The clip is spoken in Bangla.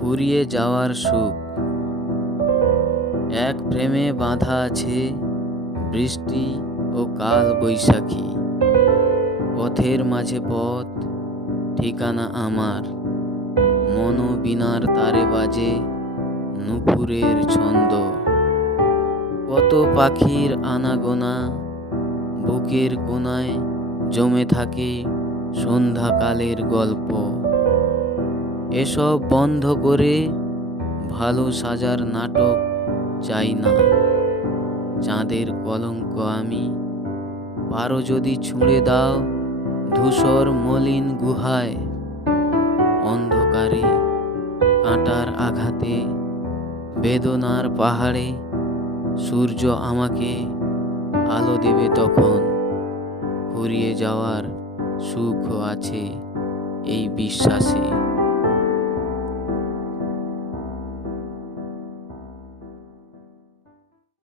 ফুরিয়ে যাওয়ার সুখ। এক প্রেমে বাঁধা আছে বৃষ্টি ও কাল বৈশাখী। পথের মাঝে পথ, ঠিকানা আমার। মনোবীণার তারে বাজে নুপুরের ছন্দ। কত পাখির আনাগোনা, বুকের কোনায় জমে থাকে সন্ধ্যাকালের গল্প। এসব বন্ধ করে ভালো সাজার নাটক চাই না। চাঁদের কলঙ্ক আমি, পারো যদি ছুঁড়ে দাও ধূসর মলিন গুহায়। অন্ধকারে, কাঁটার আঘাতে, বেদনার পাহাড়ে সূর্য আমাকে আলো দেবে তখন। ফুরিয়ে যাওয়ার সুখ আছে এই বিশ্বাসে।